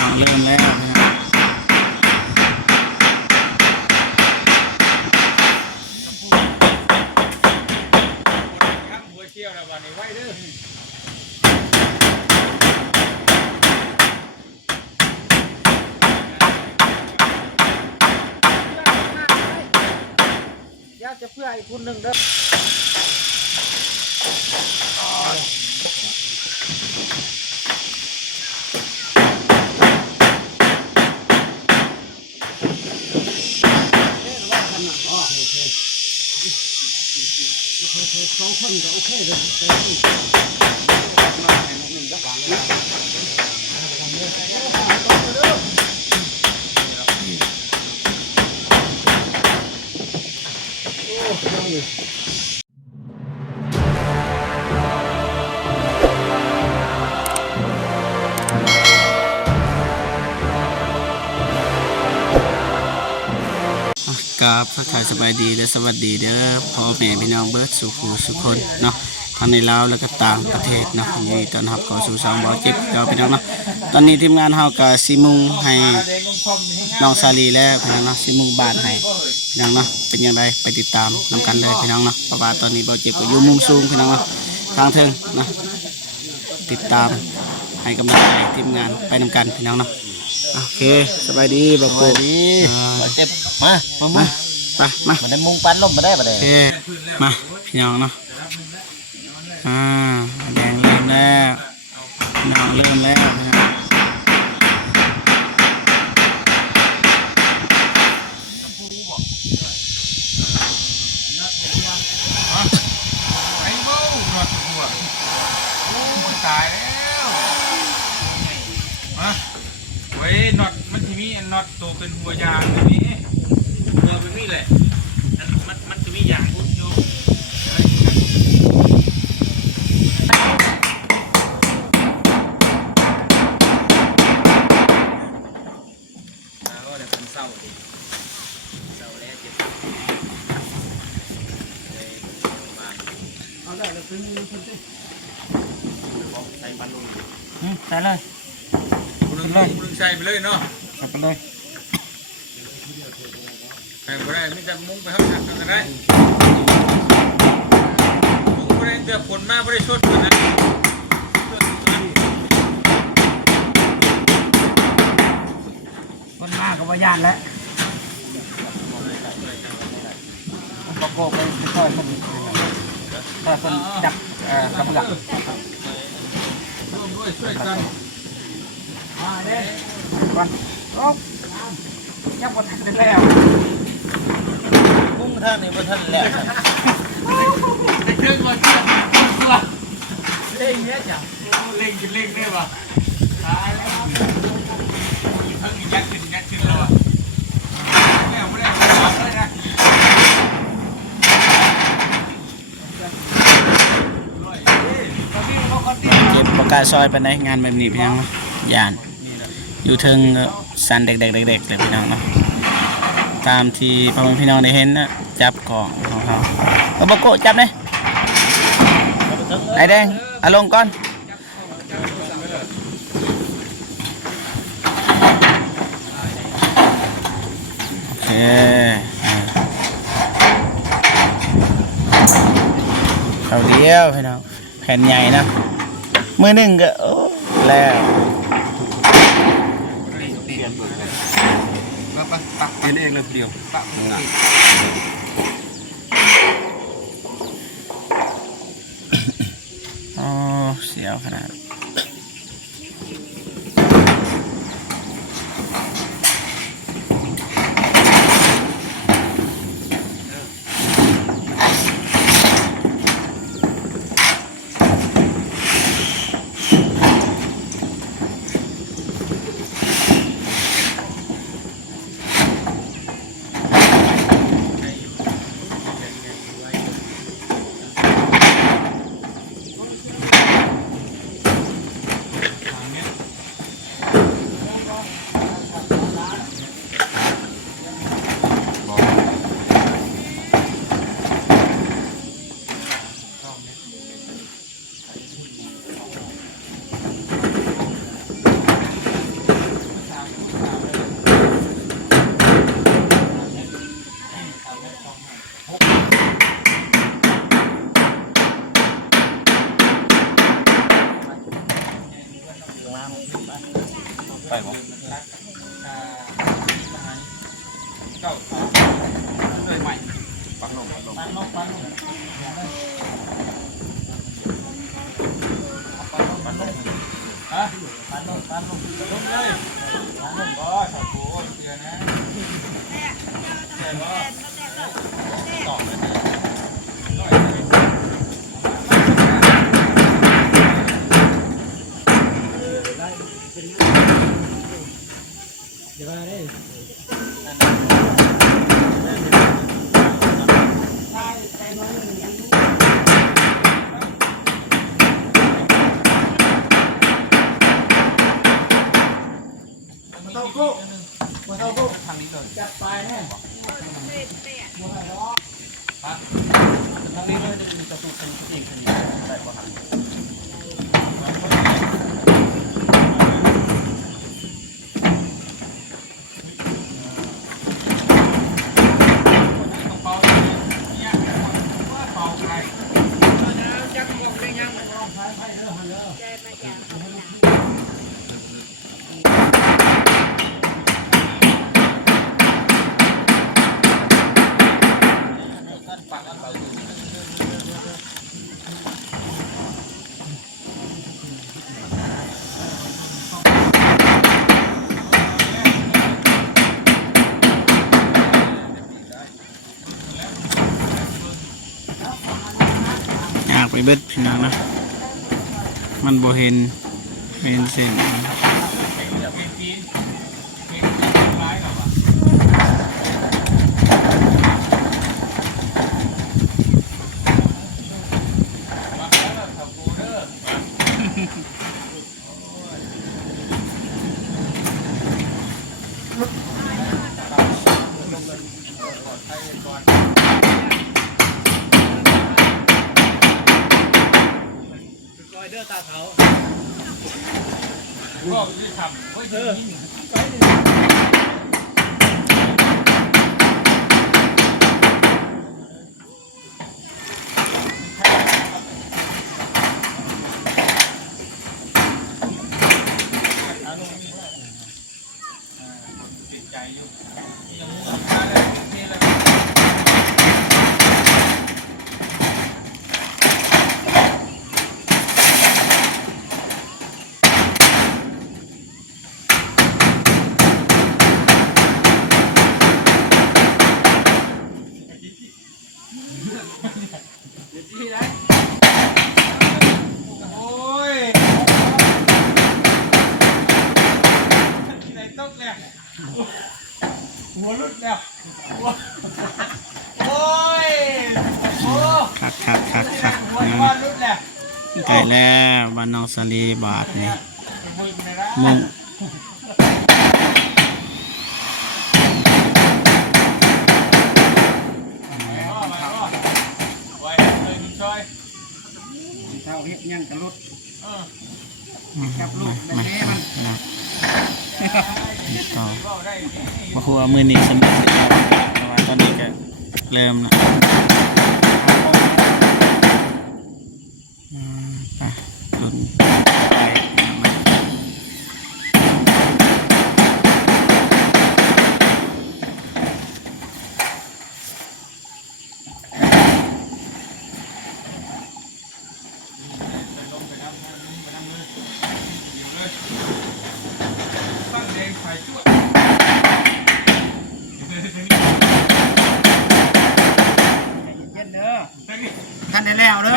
น้องเริ่มแล้วหัวเชี่ยวแล้ววันนี้ไว้เด้ออยากจะเพื่ออีกคนหนึ่งเด้อสองคนก็โอเคเลยหนึ่งก็ฟังแล้วกับทักทายสบายดีและสวัสดีเด้อพ่อแม่พี่น้องเบิร์ดสุขุสุคนเนาะทั้งในลาวและก็ต่างประเทศเนาะยินดีต้อนรับเข้าสู่ช่องบ่าวจิ๊บเราพี่น้องเนาะตอนนี้ทีมงานเฮาก็สิมุงให้น้องซาลีแล้วพี่น้องเนาะสิมุงบาทให้พี่น้องเนาะเป็นยังไงไปติดตามนำกันเลยพี่น้องเนาะเพราะว่าตอนนี้บ่าวจิ๊บก็อยู่มุมสูงพี่น้องเนาะทางเทิงเนาะติดตามให้กำลังใจทีมงานไปนำกันพี่น้องเนาะโอเคสบายดีบ่าวดีบ่าวจิ๊บมามาได้มุงปันลมมาได้ปะเด้มาพี่น้องเนาะแดงเริ่มแล้วน้องเริ่มแล้วไอ้โบ้หนอดหัวโอ้ตายแล้วมาเว้ยน็อตมันที่มีน็อตตัวเป็นหัวยางแบบนี้หัวเป็นนี่แหละมันจะมีอย่างพุ่งโยก็เดี๋ยวผมเศร้าดิเศร้าแล้วเจ็บเอาได้แล้วเป็นคนที่ใส่ปันลงใส่เลยคุณใส่ไปเลยเนาะใส่ไปเลยใส่ไปได้ไม่จะมุ้งไปข้างหน้าก็ได้มุ้งไปได้เดือบผลมากไม่ได้ชดเลยนะคนมากก็ว่ายานแล้วประกอบไปค่อยๆคนถ้าคนดักกำลังร่วมด้วยช่วยกันมาเด้ก่อนโอ้ยังบ่ทันได้แล้วพุ่งท่านนี่บ่ทันแล้วได้เครื่องมาเกี่ยวตัวเล่งเนี้ยจ้ะเล่งได้ป่ะตายแล้วทั้งยัดขึ้นแล้วอ่ะไม่ได้ร้อนเลยนะเก็บประกาศซอยไปในงานแบบนี้พี่น้องยานอยู่เทิงสันเด็กๆเลยพี่น้องเนาะตามที่พ่อแม่พี่น้องได้เห็นนะจับกล่องของเขาเอาบะโกจับเลยไอ้แดงเอาลงก่อนโอเคเขาเดียวพี่น้องแผ่นใหญ่นะมือหนึ่งก็โอ้แล้วตักเองเลยเดียวตักอ๋อเสียวขนาด ไปบ่เจ้าเลยใหม่ปังลงปังลงปังลงปังลงปังลงฮะปังลงปังลงลงเลยปังลงบ่ชอบโบ้เชื่อนะเชื่อบ่ตอบเลยนะทางนี้เลยจัดไปแน่ทางนี้เลยจะมีกระสุนเป็นจริงเป็นได้ป่ะครับอยากไปเบิดพี่น้องนะมันบ่เห็นเส้นเด้อตาเขาก็คือทำเฮ้ยติดใจอยู่ยังงูมาเลยนี่แหละหัวรุดแล้วโอ้ยโอ้คักหัวรุดแล้วใกล้แล้วบ้านน้องสลีบาทนี่มุ่งเท่าเฮ็ดยังกระลุดจับลูกในนี้มันต่อมาหัวมือนี้สำเร็จแล้วแต่ว่าตอนนี้ก็เริ่มแล้วไปลุ้นไปตั้งแดงไฟชั่วเย็นเด้อท่านได้แล้วเด้อ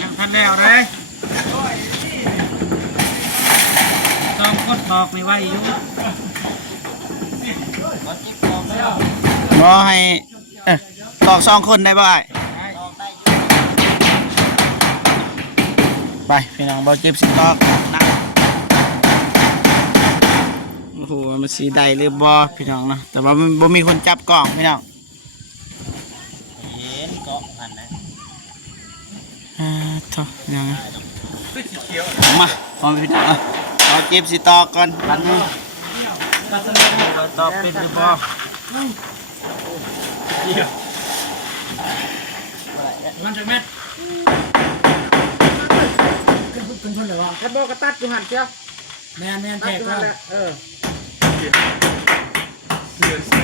ยังท่านแล้วเลยต้องกดบอกไม่ไหวอยู่บ่ให้ตอก2 คนได้บ่ไปพี่น้องบ่เจ็บสิตอกนะโอ้โหมันสีได้หรือบ่พี่น้องนะแต่ว่ามันบ่มีคนจับกล้องพี่น้องเห็นเกาะหันนะต่อยังไงมาพร้อมพี่น้องเอาเจ็บสิตอกก่อนอันนี้ตอกเป็นหรือบ่มันจะแม่ขึ้นทนเลยวะ คันบอกก็ตัดอยู่หันเชียว แม่น ตัด แจ อก ยู่ ก่ หั อน น แหละเดือนใส่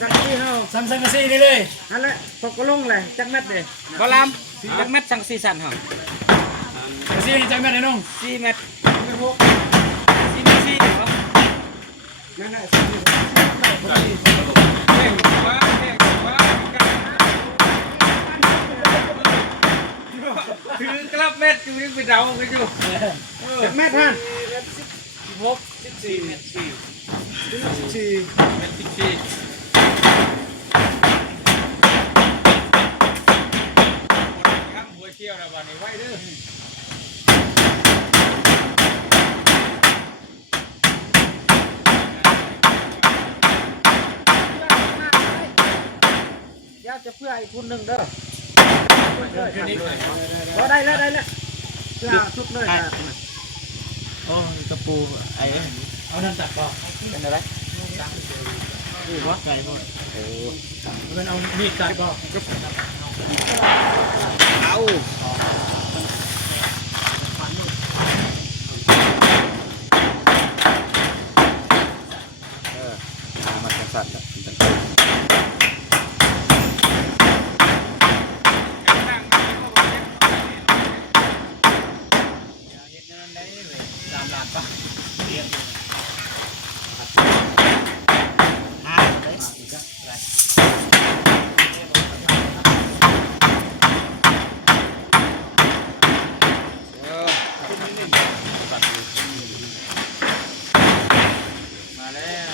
จักที่เฮา ซัมซังกะซี่นี่เลย นั่นแหละพกก็ลงเลยจักเม็ดเลย บอลามจักเม็ดสั่ง4สั่นเหรอก ะซี่นี่จังแม่นไอ้น้อง 4เม็ด4เม็ด4เหรอ นั่นแหละ ถือกลับเม็ดอยู่นี่ไปเดาไปอยู่ จักเม็ดท่าน 14เม็ด4 เม็ด14ข้างหัวเชี่ยวนะวันนี้ไว้เด้อ เดี๋ยวจะเพื่ออีกคนหนึ่งเด้อพอได้แล้วเพื่อทุบเลย โอ้ยกระปูไอ้ เอานั่นตัดบ่ เป็นอะไรนี่วะไก่หมด มันเอามีดตัดบ่ เอา มันจะสั่นแล้วมาแล้ว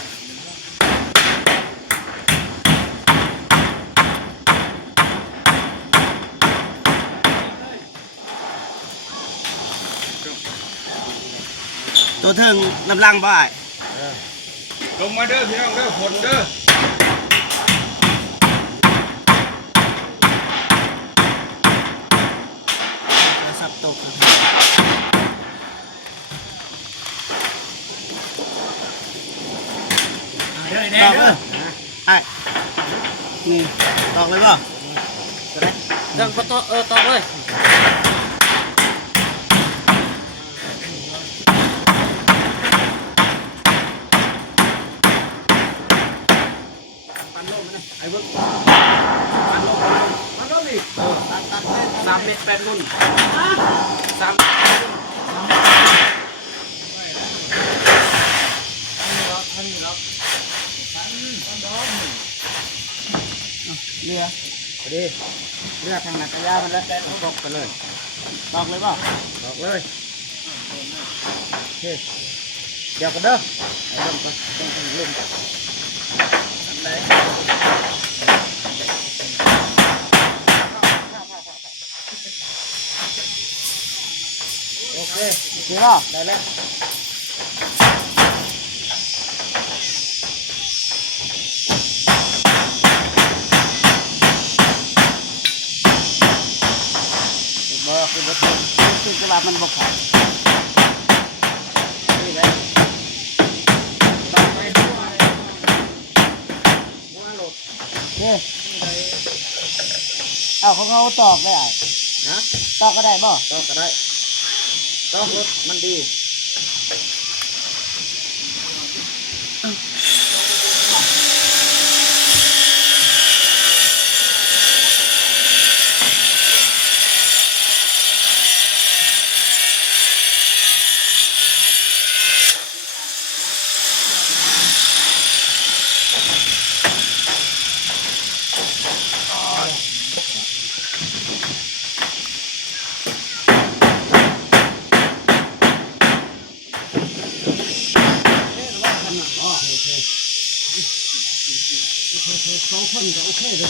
ตัวเทิงลำลังบ่าย ลงมาเด้อพี่น้องเด้อฝนเด้อ สับตก เด้อ ต แน่ อก เด้ เล อย ไอ้นี่ตอกเลยป่ะ เดินประตูต่อเลย 3 เม็ด8นุ่นเรือ พอดีเลือดทางนักกายามันแล้วตกไปเลย ตอกเลยป่ะ ออกเลยโอเคเดี๋ยวกันเด้อเริ่มกันต้องเริ่มกันโอเคดีป่ะได้แล้วบ่คือบ่ถึงคือจะว่ามันบ่ขาดนี่แหละ นี่ เอาของเขาตอกได้อ่ะ นะ ตอกก็ได้บ่ ต้องก็ได้ต้องรถมันดีสองคนก็โอเคเลย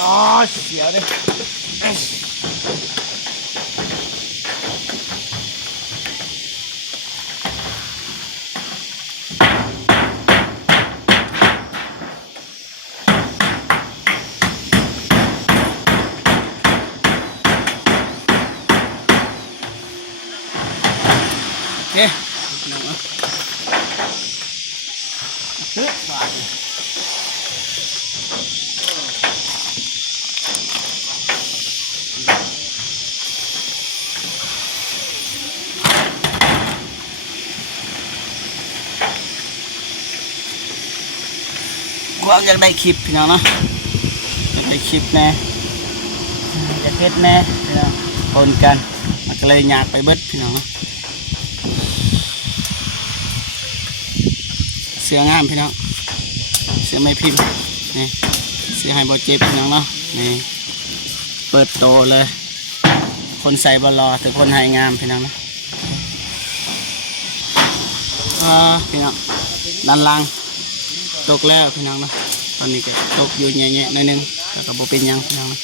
อ๋อเสียวดิ เคพี่น้องเนาะกูอยากได้คลิปพี่น้องเนาะอยากได้คลิปแน่อยากเฮ็ดแน่พี่น้องคนกันมันก็เลยอยากไปเบิดพี่น้องเนาะเสื้องามพี่น้องเสื้อไม่พิมพ์นี่เสื้อให้บอเจ็บพี่น้องเนาะนี่เปิดโตเลยคนใส่บอลอแต่คนให้งามพี่น้องเนาะพี่น้องด้านล่างตกแล้วพี่น้องเนาะตอนนี้ก็ตกอยู่แง่ๆหน่อยนึงแต่ก็บ่เป็นหยังพี่น้องเนา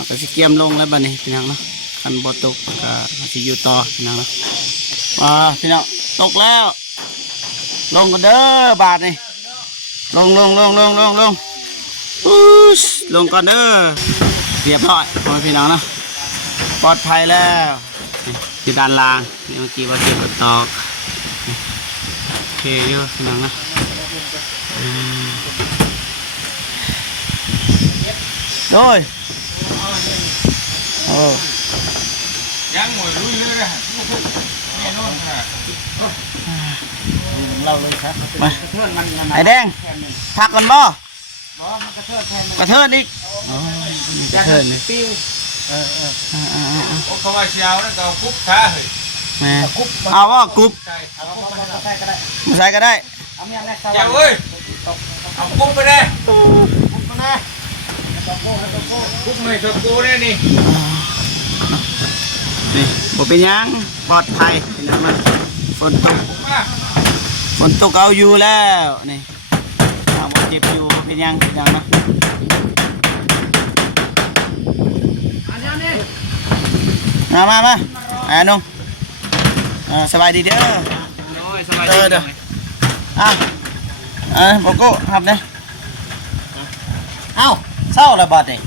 ะก็สิเกียมลงแล้วบัดนี้พี่น้องเนาะคันบ่ตกก็สิอยู่ต่อพี่น้องเนาะพี่น้องตกแล้วลงกันเด้อบาทนี่ลงลงก่อนเด้อเรียบร้อยพี่น้องเนาะปลอดภัยแล้วที่ด้านล่างนี่เมื่อกี้ว่าเก็บตอกโอเคเยอะพี่น้องเนาะโดยโอ้ ยังหมดลุยเลยนะแน่นอนค่ะ เราเลยครับ มา เทือนมัน ไอ้แดงพักกันบ่ มันกระเทือนแทน กระเทินอีกกระเทินนี่ ปิ้วเออ โอ้เขาว่าเชียวนั่นก็คุบท้าเฮ้ย แม่เอาว่ากรุบ ใช่ เอาคุบมาใส่ก็ได้ มาใส่ก็ได้ เอาเมียแรก อย่าเว้ยเอาคุบไปเลย คุบมาแน่ คุบหน่อยกับกูเนี่ยนี่ นี่บ่เป็นหยังปลอดภัยพี่น้องนะฝนตก คุบมา ฝนตกเอาอยู่แล้วนี่เอาบ่เจ็บอยู่บ่เป็นหยังพี่น้องนะ อันนี้ มานุ่งสบายดีเด้อ สบาย เด้อบอกกูครับเนี่ย เอ้าเศร้าระบาดนี่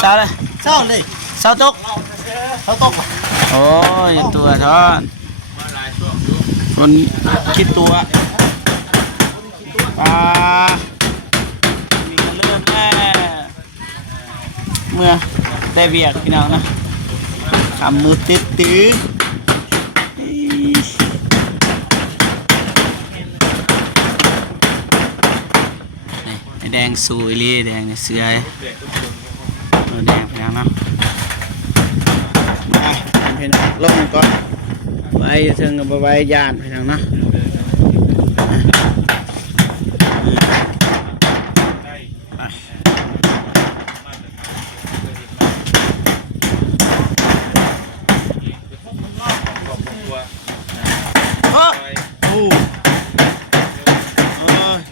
เศร้าเลย เศร้าเลย เศร้าตก เขาตก โอ้ยตัวทอนคนคิดตัวปลามีกระเลื่อนแน่เมื่อได้เบียกพี่น้องนะขำมือติดตื้อไอ้แดงสูอีลีแดงเสือตัวแดงพี่น้องนะมาพี่น้องลงก่อนไว้ถึงกับไว้ยานพี่น้องนะ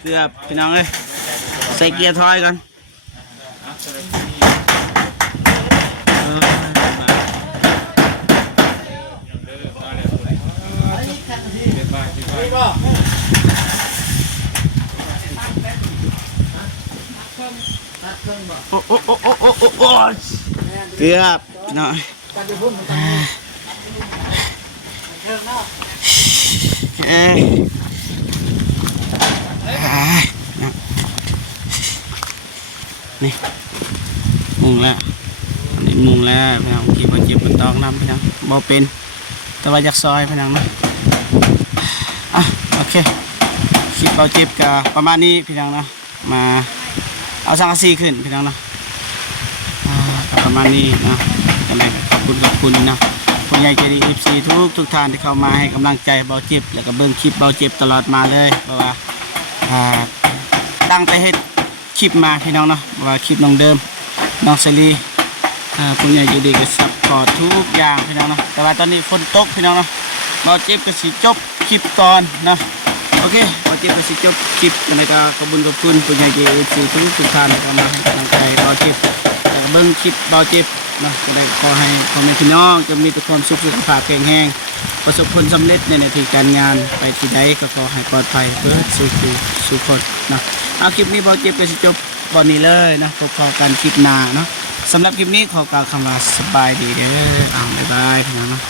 เกือบพี่น้องเลยใส่เกียร์ถอยก่อนโอ้เกือบพี่น้องนี่มุงแล้วนี่มุงแล้วพี่น้องกี่วันเจ็บมันตอกน้ำพี่น้องบ่เป็นแต่ว่าอยากซอยพี่น้องนะโอเคคลิปเราเจ็บกับประมาณนี้พี่น้องนะมาเอาสังกะสีขึ้นพี่น้องนะกับประมาณนี้นะกันเลยขอบคุณนะคนใหญ่ใจดี FC ทุกท่านที่เข้ามาให้กำลังใจเบาเจ็บแล้วก็เบิ่งคลิปเบาเจ็บตลอดมาเลยเพราะว่าตั้งแต่เฮ็ดคลิปมาพี่น้องเนาะว่าคลิปน้องเดิมน้องเซรีคุณยายอยู่ดีก็ซัพพอร์ตทุกอย่างพี่น้องเนาะแต่ว่าตอนนี้ฝนตกพี่น้องเนาะเราเจ็บก็สิจบคลิปก่อนนะโอเคเราเจ็บก็สิจบคลิปกันเลยก็ขอบคุณคุณยายเอฟซีทุกท่านที่มาให้กำลังใจเราเจ็บแต่เบิ้งคลิปเราเจ็บนะก็ได้ขอให้พ่อแม่พี่น้องจะมีแต่ความสุขสุขภาพแข็งแรงประสบผลสำเร็จในหน้าที่การงานไปที่ใดก็ขอให้ปลอดภัยเพื่อสุขนะเอาคลิปนี้เราเจ็บก็สิจบวันนี้เลยนะพบกันคลิปหน้าเนาะสำหรับคลิปนี้ขอกล่าวคำว่าสบายดีเด้อบ๊ายบายพี่น้องเนาะ